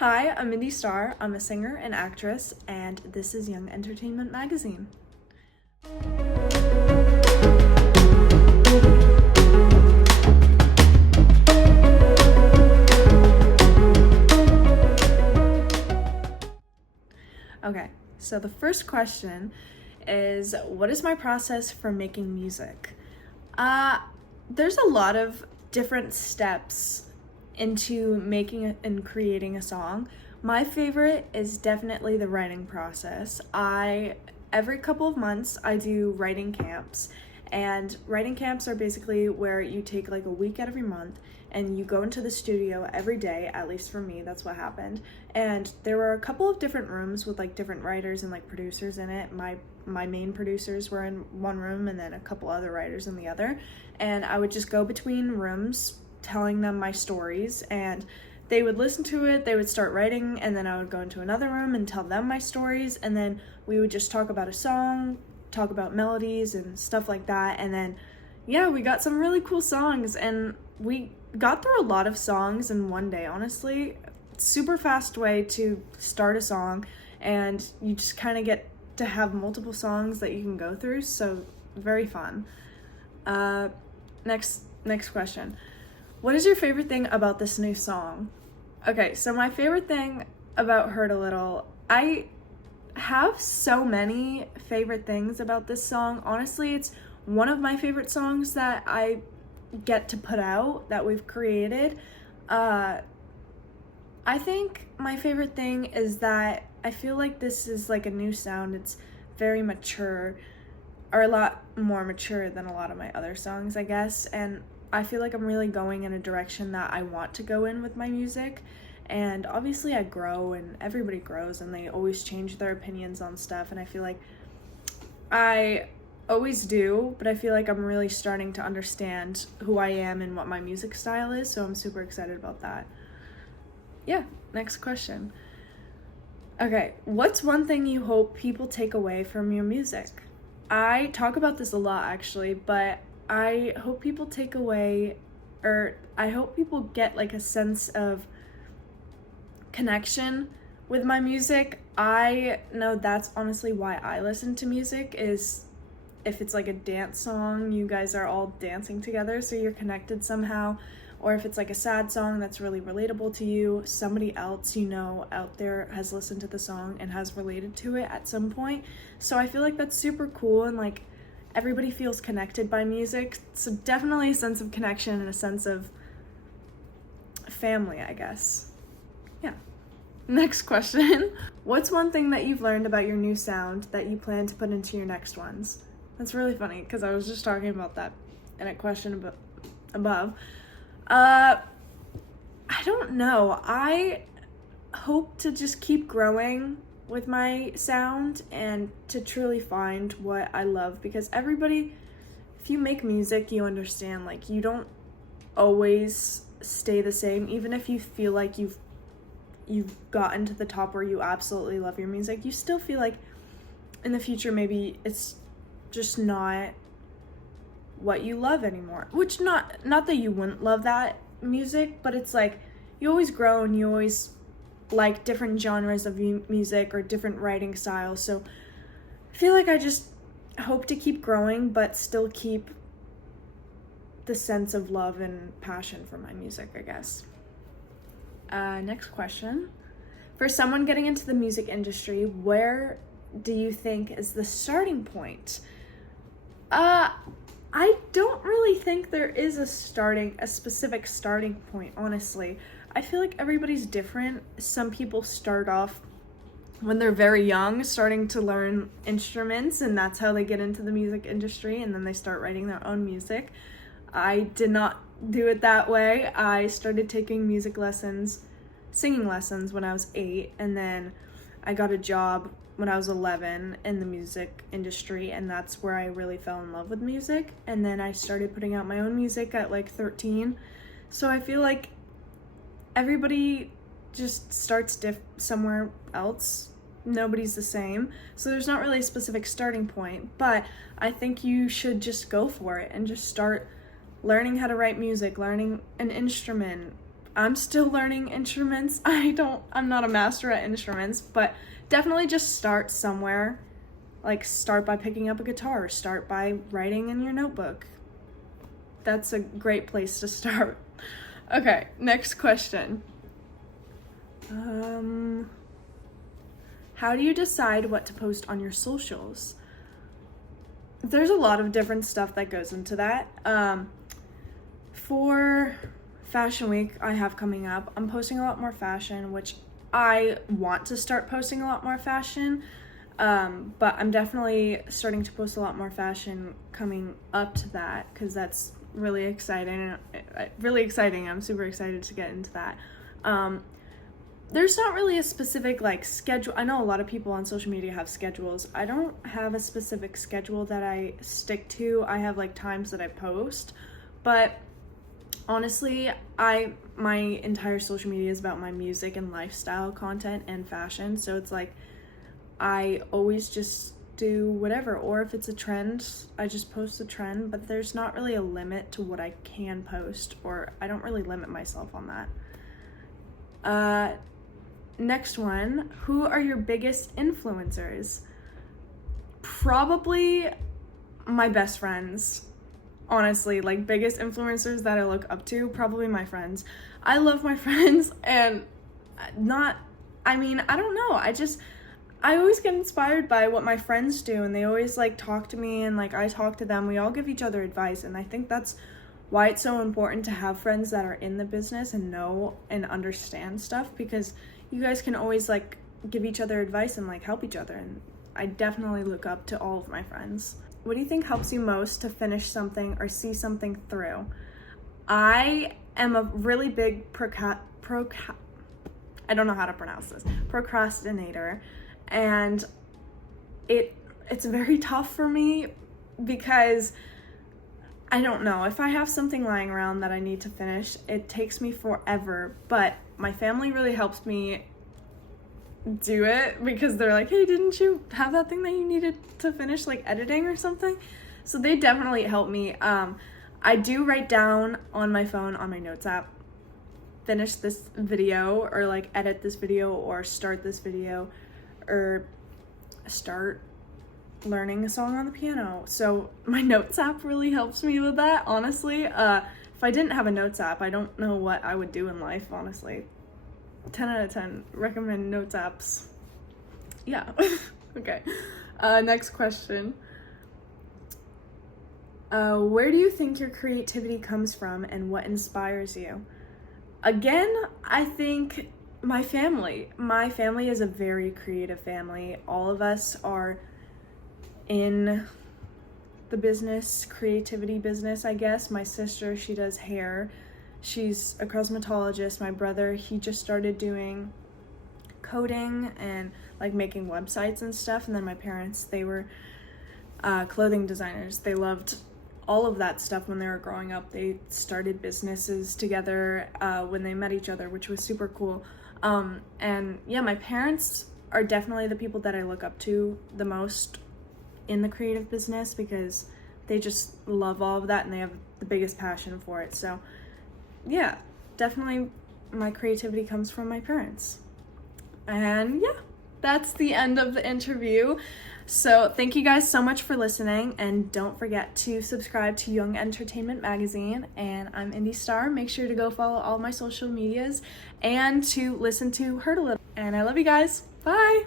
Hi, I'm Indi Star. I'm a singer and actress, and this is Young Entertainment Magazine. Okay, so the first question is, what is my process for making music? There's a lot of different steps into making and creating a song. My favorite is definitely the writing process. Every couple of months I do writing camps, and writing camps are basically where you take like a week out of your month and you go into the studio every day. At least for me, that's what happened. And there were a couple of different rooms with like different writers and like producers in it. My main producers were in one room and then a couple other writers in the other, and I would just go between rooms telling them my stories, and they would listen to it, they would start writing, and then I would go into another room and tell them my stories, and then we would just talk about a song, talk about melodies and stuff like that. And then yeah, we got some really cool songs, and we got through a lot of songs in one day, honestly. Super fast way to start a song, and you just kind of get to have multiple songs that you can go through, so very fun. Next question. What is your favorite thing about this new song? Okay, so my favorite thing about Hurt a Little, I have so many favorite things about this song. Honestly, it's one of my favorite songs that I get to put out, that we've created. I think my favorite thing is that I feel like this is like a new sound. It's very mature, or a lot more mature than a lot of my other songs, I guess, and I feel like I'm really going in a direction that I want to go in with my music. And obviously I grow, and everybody grows, and they always change their opinions on stuff, and I feel like I always do, but I feel like I'm really starting to understand who I am and what my music style is, so I'm super excited about that. Yeah, next question. Okay, what's one thing you hope people take away from your music? I talk about this a lot actually, but I hope people take away, or I hope people get like a sense of connection with my music. I know that's honestly why I listen to music, is if it's like a dance song, you guys are all dancing together, so you're connected somehow. Or if it's like a sad song that's really relatable to you, somebody else you know out there has listened to the song and has related to it at some point. So I feel like that's super cool, and like everybody feels connected by music. So definitely a sense of connection and a sense of family, I guess. Yeah. Next question. What's one thing that you've learned about your new sound that you plan to put into your next ones? That's really funny because I was just talking about that in a question above. I don't know. I hope to just keep growing with my sound and to truly find what I love, because everybody, if you make music, you understand, like, you don't always stay the same. Even if you feel like you've gotten to the top where you absolutely love your music, you still feel like in the future maybe it's just not what you love anymore, which not that you wouldn't love that music, but it's like you always grow and you always like different genres of music or different writing styles. So I feel like I just hope to keep growing but still keep the sense of love and passion for my music, I guess. Next question. For someone getting into the music industry, where do you think is the starting point? I don't really think there is a specific starting point, honestly. I feel like everybody's different. Some people start off when they're very young, starting to learn instruments, and that's how they get into the music industry, and then they start writing their own music. I did not do it that way. I started taking singing lessons when I was 8, and then I got a job when I was 11 in the music industry, and that's where I really fell in love with music. And then I started putting out my own music at like 13. So I feel like everybody just starts somewhere else. Nobody's the same. So there's not really a specific starting point, but I think you should just go for it and just start learning how to write music, learning an instrument, I'm still learning instruments. I'm not a master at instruments, but definitely just start somewhere. Like, start by picking up a guitar, start by writing in your notebook. That's a great place to start. Okay, next question. How do you decide what to post on your socials? There's a lot of different stuff that goes into that. For Fashion Week I have coming up, I'm posting a lot more fashion, which I want to start posting a lot more fashion, but I'm definitely starting to post a lot more fashion coming up to that, because that's really exciting. I'm super excited to get into that. There's not really a specific like schedule. I know a lot of people on social media have schedules. I don't have a specific schedule that I stick to. I have like times that I post, but honestly, my entire social media is about my music and lifestyle content and fashion. So it's like I always just do whatever, or if it's a trend, I just post a trend, but there's not really a limit to what I can post, or I don't really limit myself on that. Next one, who are your biggest influencers? Probably my best friends. Honestly, like, biggest influencers that I look up to, probably my friends. I love my friends, and I don't know. I always get inspired by what my friends do, and they always like talk to me, and like I talk to them. We all give each other advice, and I think that's why it's so important to have friends that are in the business and know and understand stuff, because you guys can always like give each other advice and like help each other, and I definitely look up to all of my friends. What do you think helps you most to finish something or see something through? I am a really big I don't know how to pronounce this, procrastinator, and it's very tough for me, because I don't know, if I have something lying around that I need to finish, it takes me forever, but my family really helps me do it, because they're like, hey, didn't you have that thing that you needed to finish, like editing or something? So they definitely help me. I do write down on my phone, on my notes app, finish this video, or like edit this video, or start this video, or start learning a song on the piano. So my notes app really helps me with that, honestly. If I didn't have a notes app, I don't know what I would do in life, honestly. 10 out of 10, recommend notes apps. Yeah. Okay. Next question. Where do you think your creativity comes from, and what inspires you? Again, I think my family. My family is a very creative family. All of us are in the creativity business, I guess. My sister, she does hair. She's a cosmetologist. My brother, he just started doing coding and like making websites and stuff. And then my parents, they were clothing designers. They loved all of that stuff when they were growing up. They started businesses together when they met each other, which was super cool. And yeah, my parents are definitely the people that I look up to the most in the creative business, because they just love all of that and they have the biggest passion for it. So yeah, definitely my creativity comes from my parents. And yeah, that's the end of the interview. So thank you guys so much for listening, and don't forget to subscribe to Young Entertainment Magazine. And I'm Indi Star. Make sure to go follow all my social medias and to listen to Heard a Little. And I love you guys. Bye!